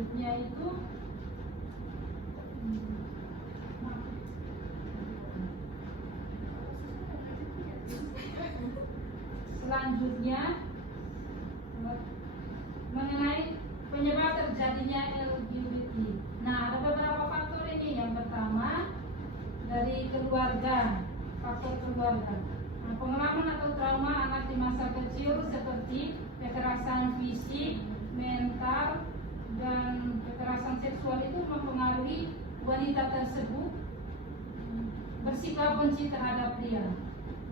selanjutnya itu mengenai penyebab terjadinya LGBT. Nah, ada beberapa faktor ini. Yang pertama dari keluarga, faktor keluarga. Nah, pengalaman atau trauma anak di masa kecil seperti kekerasan fisik, mental, dan kekerasan seksual itu mempengaruhi wanita tersebut bersikap benci terhadap pria.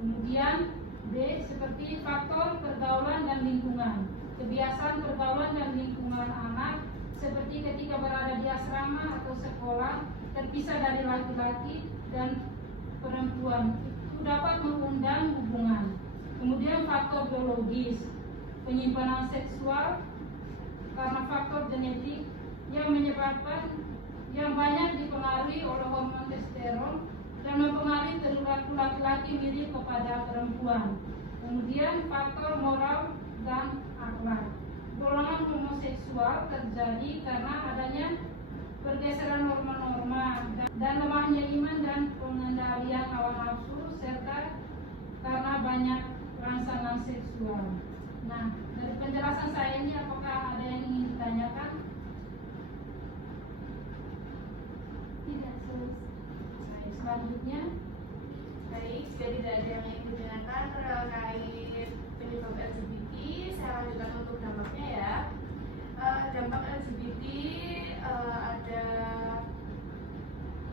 Kemudian B, seperti faktor pergaulan dan lingkungan. Kebiasaan pergaulan dan lingkungan anak seperti ketika berada di asrama atau sekolah terpisah dari laki-laki dan perempuan itu dapat mengundang hubungan. Kemudian faktor biologis, penyimpanan seksual karena faktor genetik yang menyebabkan yang banyak dipengaruhi oleh hormon testosteron dan mempengaruhi perilaku laki-laki mirip kepada perempuan. Kemudian faktor moral dan akhlak. Golongan homoseksual terjadi karena adanya pergeseran norma-norma dan lemahnya iman dan pengendalian hawa nafsu serta karena banyak rangsangan seksual. Nah, dari penjelasan saya ini apakah ada yang ingin ditanyakan? Tidak, selesai. Selanjutnya, baik, jika tidak ada yang ingin ditanyakan terkait penyebab LGBT, saya lanjutkan untuk dampaknya ya. Dampak LGBT ada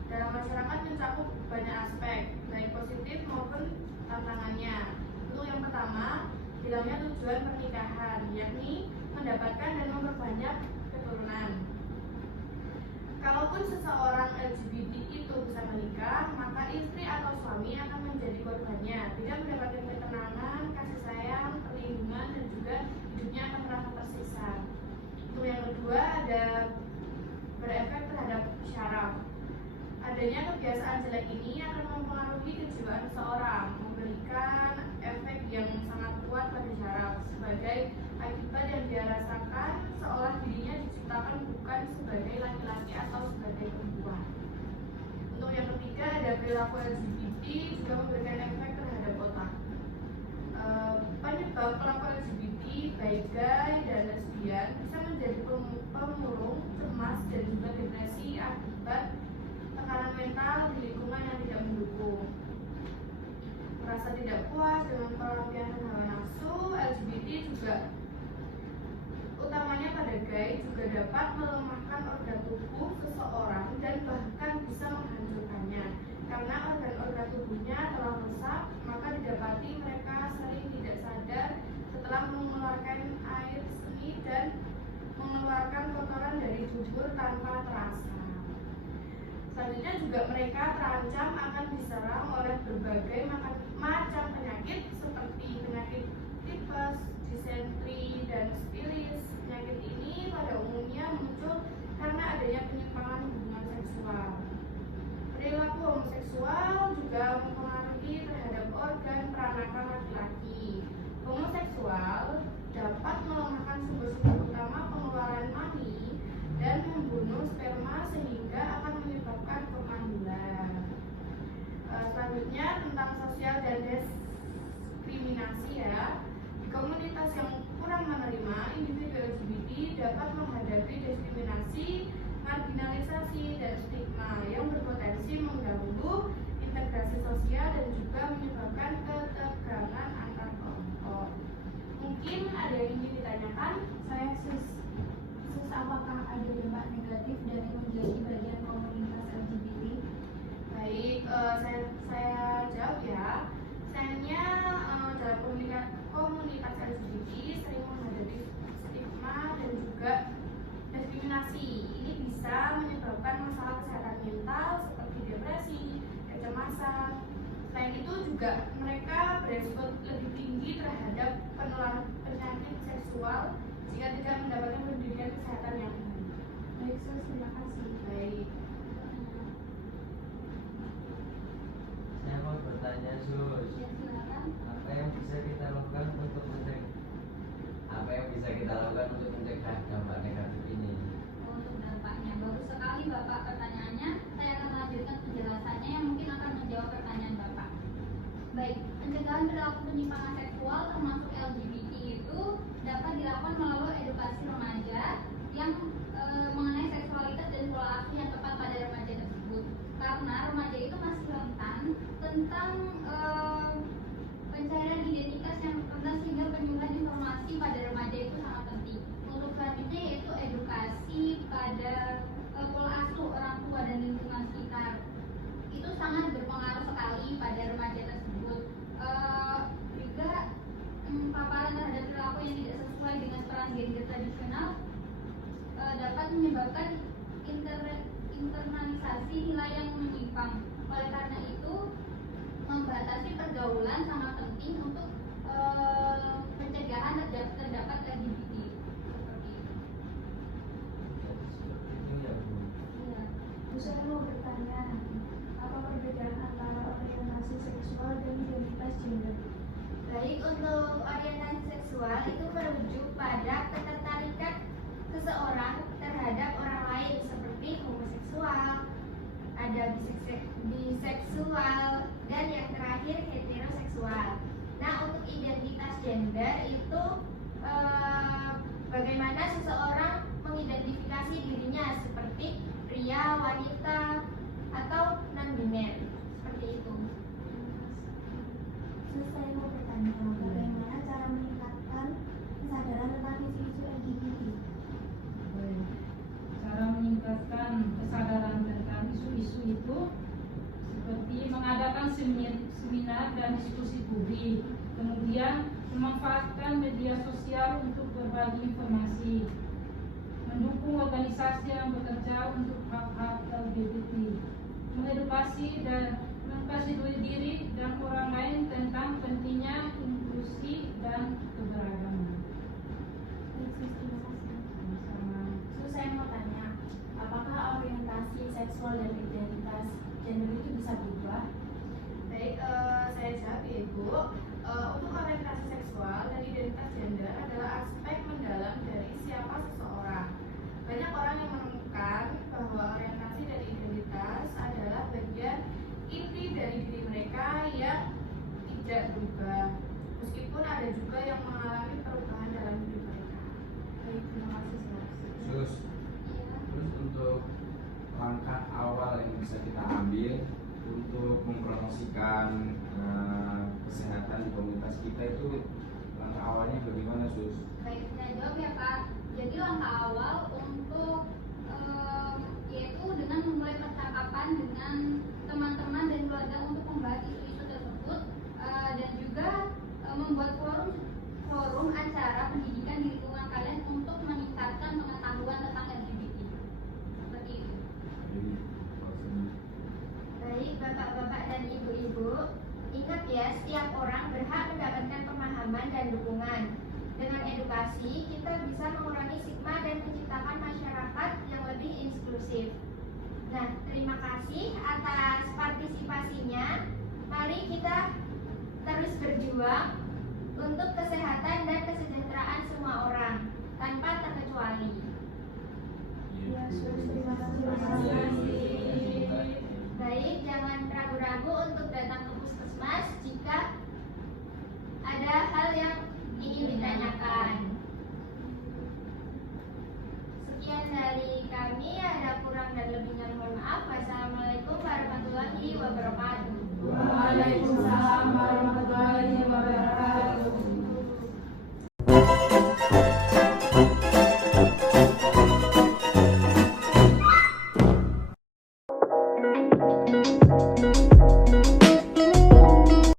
dalam masyarakat mencakup banyak aspek, baik positif maupun tantangannya. Untuk yang pertama, hilangnya tujuan pernikahan, yakni mendapatkan dan memperbanyak keturunan. Kalaupun seseorang LGBT itu bisa menikah, maka istri atau suami akan menjadi korbannya, tidak mendapatkan ketenangan, kasih sayang, perlindungan, dan juga hidupnya akan merasa tersiksa. Untuk yang kedua, ada berefek terhadap syaraf. Adanya kebiasaan jelek ini akan mempengaruhi kejiwaan seseorang, memberikan efek yang sangat kuat pada syaraf sebagai akibat yang dia rasakan seolah dirinya diciptakan bukan sebagai laki-laki atau sebagai perempuan. Untuk yang ketiga, ada perilaku LGBT juga memberikan efek terhadap otak. Penyebab pelaku LGBT baik gay dan lesbian bisa menjadi pemurung, cemas, dan juga depresi akibat tekanan mental di lingkungan yang tidak mendukung. Merasa tidak puas dengan pelampiasan hawa nafsu, LGBT juga utamanya pada gay juga dapat melemahkan organ tubuh seseorang dan bahkan bisa menghancurkannya. Karena organ-organ tubuhnya telah rusak, maka didapati mereka sering tidak sadar setelah mengeluarkan air seni dan mengeluarkan kotoran dari tubuh tanpa terasa. Selanjutnya juga mereka terancam akan diserang oleh berbagai macam penyakit seperti penyakit tipes, disentri, dan sifilis. Penyakit ini pada umumnya muncul karena adanya penyimpangan hubungan seksual. Perilaku homoseksual juga mempengaruhi terhadap organ peranakan laki-laki. Homoseksual dapat melemahkan sumber-sumber utama pengeluaran mani dan membunuh sperma sehingga akan menyebabkan kemandulan. Selanjutnya tentang sosial dan diskriminasi ya. Di komunitas yang kurang menerima, individu LGBT dapat menghadapi diskriminasi, marginalisasi, dan stigma yang berpotensi mengganggu integrasi sosial dan juga menyebabkan ketegangan antar kelompok. Mungkin ada yang ingin ditanyakan? Saya apakah ada dampak negatif dari menjadi bagian komunitas LGBT? Baik, saya jawab ya. Sayangnya dalam komunitas LGBT sering menghadapi stigma dan juga diskriminasi. Ini bisa menyebabkan masalah kesehatan mental seperti depresi, kecemasan. Selain itu juga mereka beresiko lebih tinggi terhadap penularan penyakit seksual jika tidak mendapatkan pendidikan kesehatan yang baik. Baik, Sus, terima kasih. Baik. Saya mau bertanya, Sus. Ya, silakan. Apa yang bisa kita lakukan untuk mencegah dampak negatif ini? Untuk tentang penyimpangan seksual termasuk LGBT itu dapat dilakukan melalui edukasi remaja yang mengenai seksualitas dan pola asuh yang tepat pada remaja tersebut. Karena remaja itu masih rentan tentang pencairan identitas yang rentan, sehingga penyuluhan informasi pada remaja itu sangat penting. Untuk selanjutnya yaitu edukasi pada pola asuh orang tua dan lingkungan sekitar. Itu sangat berpengaruh sekali pada remaja tersebut. Juga paparan terhadap perilaku yang tidak sesuai dengan peran gender tradisional dapat menyebabkan internalisasi nilai yang menyimpang. Oleh karena itu, membatasi pergaulan sangat penting untuk pencegahan terdapat LGBT. Seperti itu. Jadi seperti itu ya Bu. Iya. Bu, saya mau bertanya, apa perbedaan antara orientasi seksual dan identitas gender? Baik, untuk orientasi seksual itu merujuk pada ketertarikan seseorang terhadap orang lain seperti homoseksual, ada biseksual, dan yang terakhir heteroseksual. Nah, untuk identitas gender itu bagaimana seseorang mengidentifikasi dirinya seperti pria, wanita, atau non-biner, seperti itu. Terus saya mau bertanya, bagaimana cara meningkatkan kesadaran tentang isu-isu LGBT? Baik. Cara meningkatkan kesadaran tentang isu-isu itu seperti mengadakan seminar dan diskusi publik, kemudian memanfaatkan media sosial untuk berbagi informasi, mendukung organisasi yang bekerja untuk hak-hak LGBT, mengedukasi dan mengkaji diri dan orang lain tentang pentingnya inklusi dan keberagaman. Sama. Terus saya mau tanya, apakah orientasi seksual dan identitas gender itu bisa berubah? Baik, saya jawab ya Ibu. Untuk orientasi seksual dan identitas gender adalah aspek mendalam dari siapa seseorang. Banyak orang yang menemukan bahwa orientasi dan identitas adalah bagian inti dari diri mereka yang tidak berubah, meskipun ada juga yang mengalami perubahan dalam hidup mereka. Baik, terima kasih. Terus untuk langkah awal yang bisa kita ambil untuk mempromosikan kesehatan di komunitas kita itu, langkah awalnya bagaimana, Sus? Baik, saya jawab ya Pak. Jadi langkah awal untuk yaitu dengan memulai percakapan dengan teman-teman dan keluarga untuk membahas isu-isu tersebut, dan juga membuat forum acara pendidikan di lingkungan kalian untuk meningkatkan pengetahuan tentang LGBT. Seperti itu. Baik, bapak-bapak dan ibu-ibu, ingat ya, setiap orang berhak mendapatkan pemahaman dan dukungan. Dengan edukasi, kita bisa mengurangi stigma dan menciptakan masyarakat yang lebih inklusif. Nah, terima kasih atas partisipasinya. Mari kita terus berjuang untuk kesehatan dan kesejahteraan semua orang.